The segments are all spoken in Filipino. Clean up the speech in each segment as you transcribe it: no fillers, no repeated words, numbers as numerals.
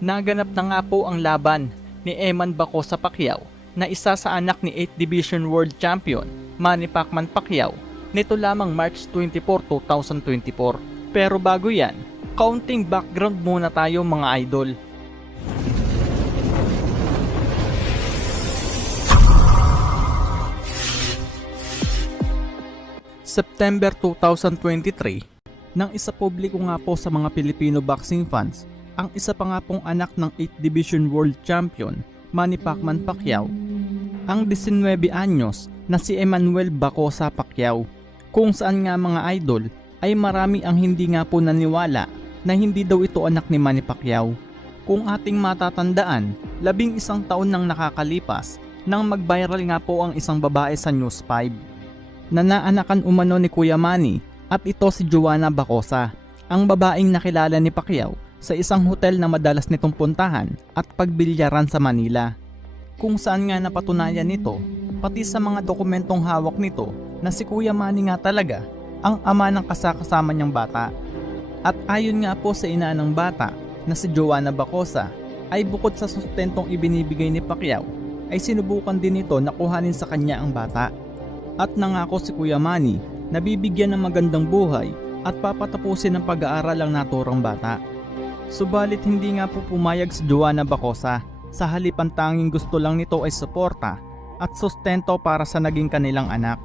Naganap na nga po ang laban ni Eman Bacosa Pacquiao na isa sa anak ni 8th Division World Champion Manny Pacman Pacquiao nito lamang March 24, 2024. Pero bago yan, kaunting background muna tayo mga idol. September 2023, nang isa publiko nga po sa mga Filipino boxing fans ang isa pa nga pong anak ng 8th Division World Champion Manny Pacman Pacquiao, ang 19 anyos na si Emmanuel Bacosa Pacquiao, kung saan nga mga idol ay marami ang hindi nga po naniwala na hindi daw ito anak ni Manny Pacquiao. Kung ating matatandaan, 11 taon nang nakakalipas nang mag-viral nga po ang isang babae sa News 5 na naanakan umano ni Kuya Manny at ito si Joanna Bacosa, ang babaeng nakilala ni Pacquiao sa isang hotel na madalas nitong puntahan at pagbilyaran sa Manila. Kung saan nga napatunayan nito, pati sa mga dokumentong hawak nito na si Kuya Manny nga talaga ang ama ng kasakasama niyang bata. At ayon nga po sa ina ng bata na si Joanna Bacosa, ay bukod sa sustentong ibinibigay ni Pacquiao, ay sinubukan din nito na kuhanin sa kanya ang bata. At nangako si Kuya Manny na bibigyan ng magandang buhay at papatapusin ang pag-aaral ang naturang bata. Subalit hindi nga po pumayag si Joanna Bacosa, sa halip ang tanging gusto lang nito ay suporta at sustento para sa naging kanilang anak.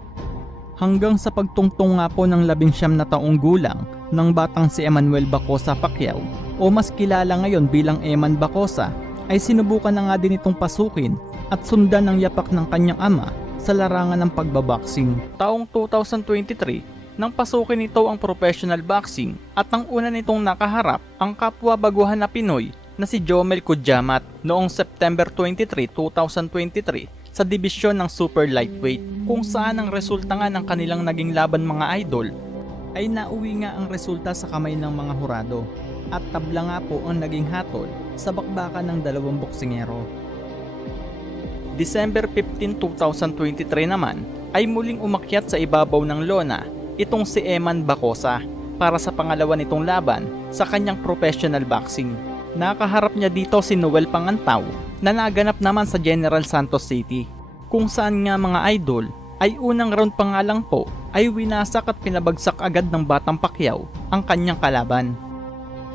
Hanggang sa pagtungtong nga po ng 19 na taong gulang ng batang si Emmanuel Bacosa Pacquiao o mas kilala ngayon bilang Eman Bacosa, ay sinubukan na nga din itong pasukin at sundan ang yapak ng kanyang ama sa larangan ng pagbaboxing. Taong 2023, nang pasukin nito ang professional boxing at ang una nitong nakaharap ang kapwa baguhan na Pinoy na si Jomel Kudjamat noong September 23, 2023 sa dibisyon ng super lightweight, kung saan ang resulta nga ng kanilang naging laban mga idol ay nauwi nga ang resulta sa kamay ng mga hurado at tabla nga po ang naging hatol sa bakbakan ng dalawang boksingero. December 15, 2023 naman ay muling umakyat sa ibabaw ng lona itong si Eman Bacosa para sa pangalawa nitong laban sa kanyang professional boxing. Nakaharap niya dito si Noel Pangantaw na naganap naman sa General Santos City, kung saan nga mga idol ay unang round pa nga lang po ay winasak at pinabagsak agad ng batang Pacquiao ang kanyang kalaban.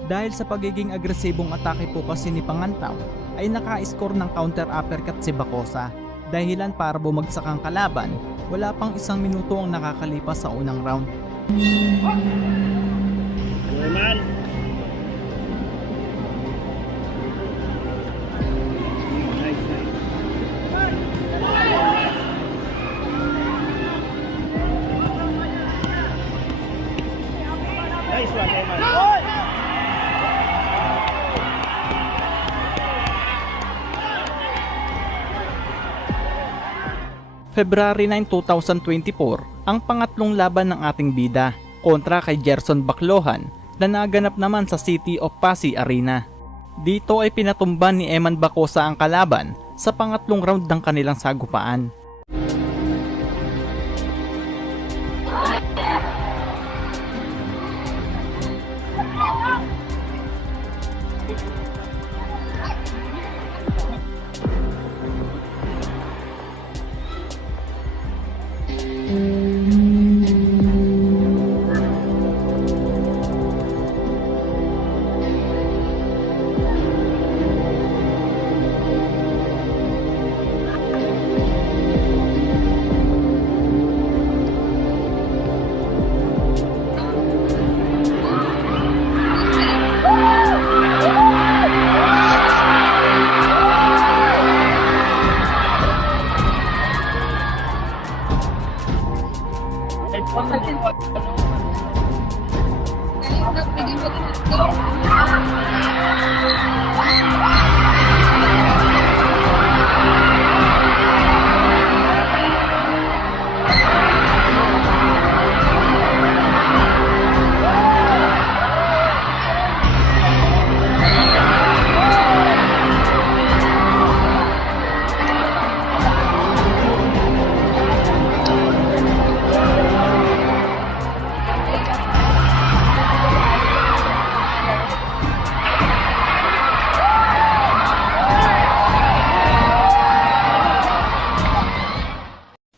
Dahil sa pagiging agresibong atake po kasi ni Pangantaw ay naka-score ng counter uppercut si Bacosa, dahilan para bumagsak ang kalaban. Wala pang 1 minuto ang nakakalipas sa unang round. Normal. Nice one, Eman. February 9, 2024, ang pangatlong laban ng ating bida kontra kay Gerson Baclohan na naganap naman sa City of Pasig Arena. Dito ay pinatumban ni Eman Bacosa ang kalaban sa pangatlong round ng kanilang sagupaan.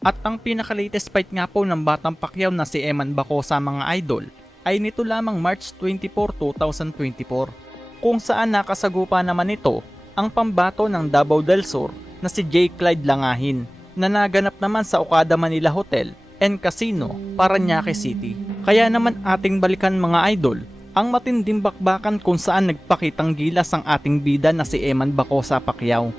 At ang pinaka-latest fight nga po ng Batang Pacquiao na si Eman Bacosa mga idol ay nito lamang March 24, 2024 kung saan nakasagupa naman ito ang pambato ng Davao del Sur na si J. Clyde Langahin na naganap naman sa Okada Manila Hotel and Casino, Parañaque City. Kaya naman ating balikan mga idol ang matinding bakbakan kung saan nagpakitang gilas ang ating bida na si Eman Bacosa Pacquiao.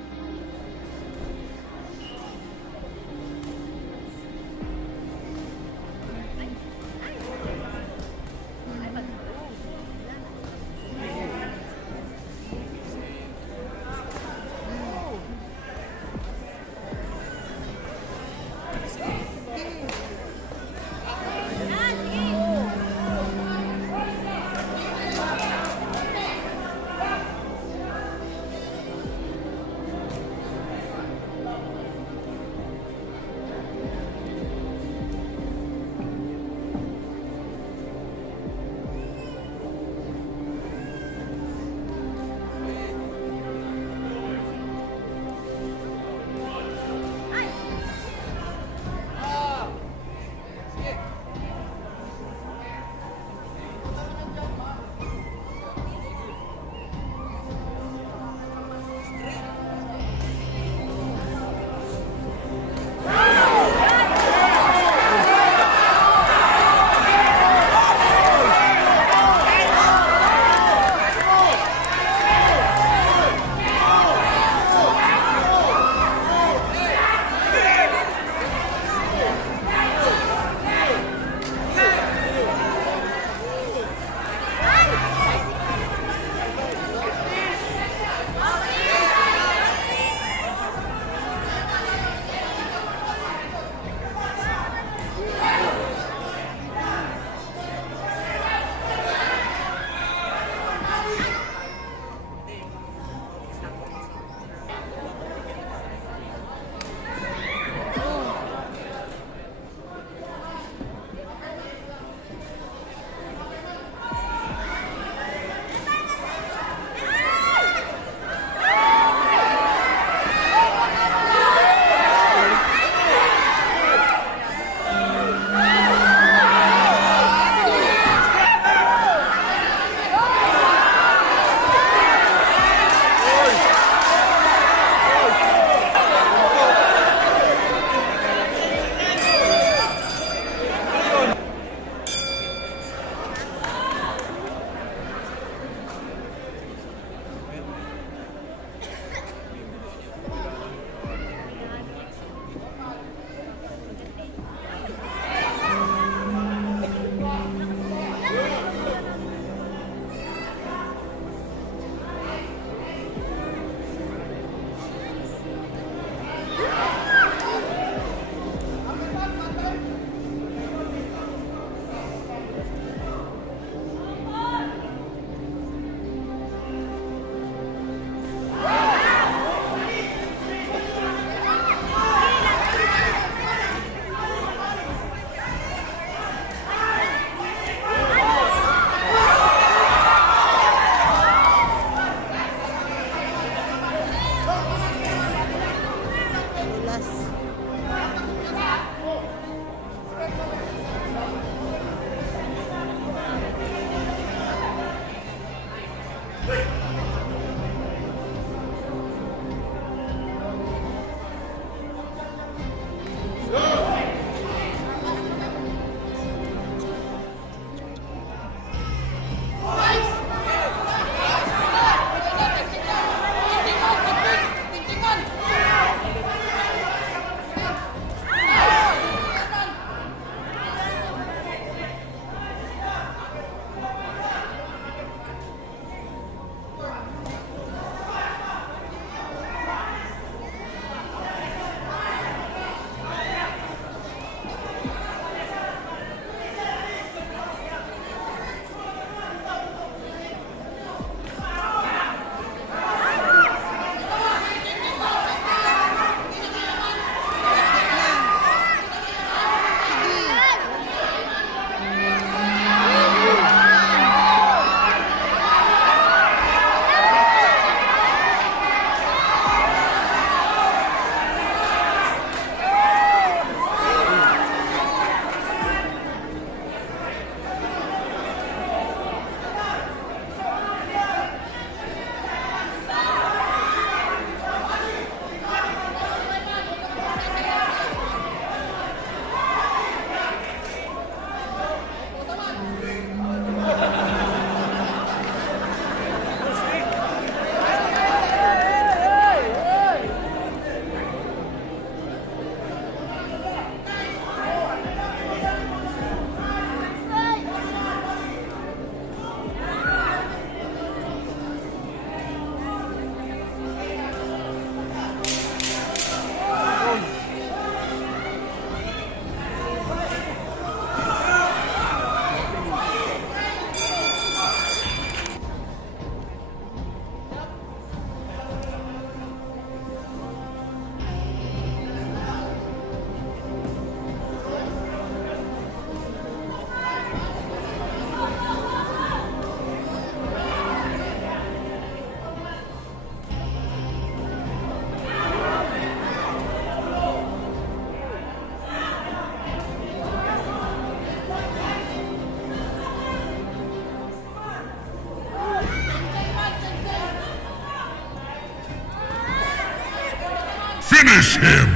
Finish him!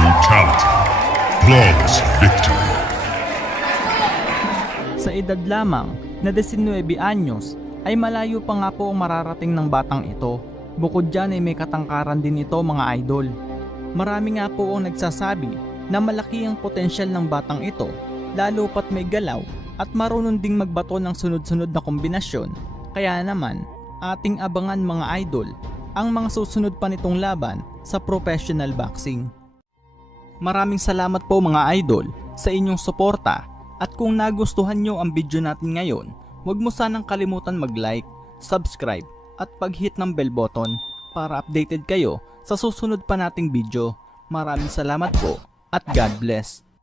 Brutality. Flawless victory. Sa edad lamang na 19 anyos ay malayo pa nga po ang mararating ng batang ito. Bukod dyan ay may katangkaran din ito mga idol. Marami nga po ang nagsasabi na malaki ang potensyal ng batang ito, lalo pat may galaw at marunong ding magbato ng sunod-sunod na kombinasyon. Kaya naman, ating abangan mga idol ang mga susunod pa nitong laban sa professional boxing. Maraming salamat po mga idol sa inyong suporta, at kung nagustuhan nyo ang video natin ngayon, huwag mo sanang kalimutan mag-like, subscribe at pag-hit ng bell button para updated kayo sa susunod pa nating video. Maraming salamat po at God bless.